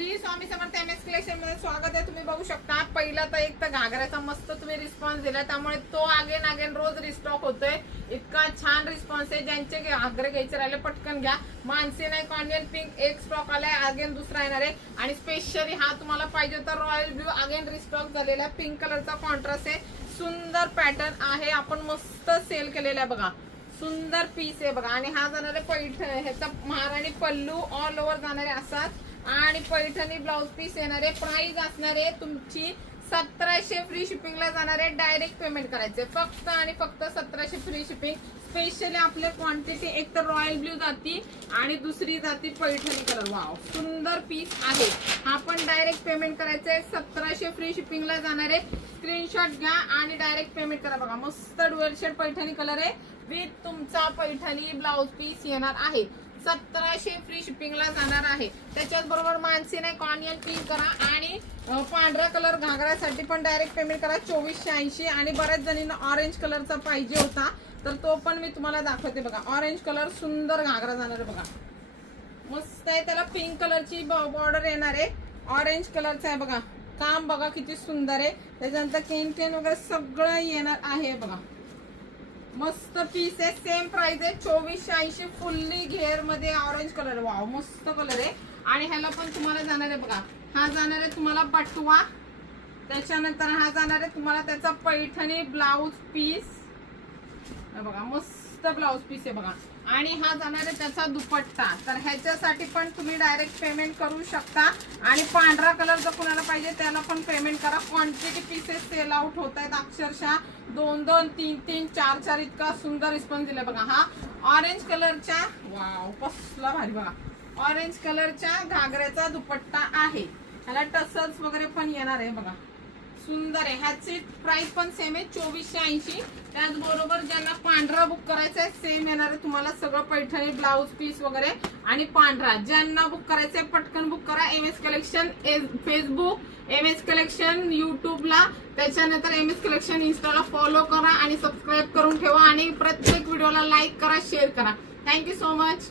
Shri Swami Samarth MS collection मध्ये स्वागत आहे। तुम्ही बघू शकता पहिला तर एक तर घागऱ्याचा मस्त तुम्ही रिस्पॉन्स दिला, त्यामुळे तो अगेन रोज रिस्टॉक होतोय। इतका छान रिस्पॉन्स आहे। ज्यांचे घागरे घ्यायचे राहिले पटकन घ्या। मानसी नाही ऑनियन पिंक एक स्टॉक आलाय, अगेन दुसरा येणार आहे। आणि स्पेशली हा तुम्हाला पाहिजे तर रॉयल ब्लू अगेन रिस्टॉक झालेला पिंक कलरचा कॉन्ट्रास्ट आहे। सुंदर पॅटर्न आहे, आपण मस्त सेल केलेला आहे बघा। सुंदर पीस आहे बघा। आणि हा जाणार आहे पैठ, ह्याचा महाराणी पल्लू ऑल ओव्हर जाणार आहे असाच, आणि पैठणी ब्लाउज पीस येणार आहे। प्राइस असणार आहे तुमची 1700 फ्री शिपिंगला जाणार आहे। डायरेक्ट पेमेंट करायचे फक्त आणि फक्त 1700 फ्री शिपिंग। स्पेशली आपले क्वांटिटी एक तर रॉयल ब्ल्यू जाती आणि दुसरी जाती पैठणी कलर। वाव सुंदर पीस आहे। हा पण डायरेक्ट पेमेंट करायचं आहे, 1700 फ्री शिपिंगला जाणार आहे। स्क्रीनशॉट घ्या आणि डायरेक्ट पेमेंट करा बघा। मस्त डुअल शेड पैठणी कलर आहे विथ तुमचा पैठणी ब्लाउज पीस येणार आहे। 1700 फ्री शिपिंगला जाणार आहे। त्याच्याच बरोबर मानसी नाही ऑनियन पिंक करा आणि पांढरा कलर घागऱ्यासाठी पण डायरेक्ट पेमेंट करा 2480। आणि बऱ्याच जणींना ऑरेंज कलरचा पाहिजे होता तर तो पण मी तुम्हाला दाखवते बघा। ऑरेंज कलर सुंदर घागरा जाणार आहे बघा, मस्त आहे। त्याला पिंक कलरची बॉर्डर येणार आहे, ऑरेंज कलरचा आहे बघा। काम बघा किती सुंदर आहे। त्याच्यानंतर केन वगैरे सगळं येणार आहे बघा। मस्त पीस आहे, सेम प्राइस आहे 2480 फुल्ली घेअर मध्ये ऑरेंज कलर। वाव मस्त कलर आहे। आणि ह्याला पण तुम्हाला जाणार आहे बघा, हा जाणार आहे तुम्हाला बटवा, त्याच्यानंतर हा जाणार आहे तुम्हाला त्याचा पैठणी ब्लाउज पीस बघा, मस्त ब्लाउज पीस आहे बघा। आणि हा जाणार आहे त्याचा दुपट्टा। तर ह्याच्यासाठी पण तुम्ही डायरेक्ट पेमेंट करू शकता। आणि पांढरा कलर जर कुणाला पाहिजे त्याला पण पेमेंट करा। क्वांटिटी पीसेस सेल आउट होत आहेत अक्षरशः 2-2, 3-3, 4-4 इतका सुंदर रिस्पॉन्स दिला बघा। हा ऑरेंज कलरच्या, वाव कसला भारी बघा, ऑरेंज कलरच्या घागऱ्याचा दुपट्टा आहे। ह्याला टसल्स वगैरे पण येणार आहे बघा, सुंदर आहे। ह्याची प्राइस पण सेम आहे 2480। त्याचबरोबर ज्यांना पांढरा बुक करायचा आहे सेम येणार आहे तुम्हाला सगळं पैठणी ब्लाउज पीस वगैरे आणि पांढरा। ज्यांना बुक करायचं आहे पटकन बुक करा। MS collection Facebook, MS collection युट्यूबला, त्याच्यानंतर एमएस कलेक्शन इंस्टाला फॉलो करा आणि सबस्क्राईब करून ठेवा। आणि प्रत्येक व्हिडिओला लाईक करा, शेअर करा। Thank you so much.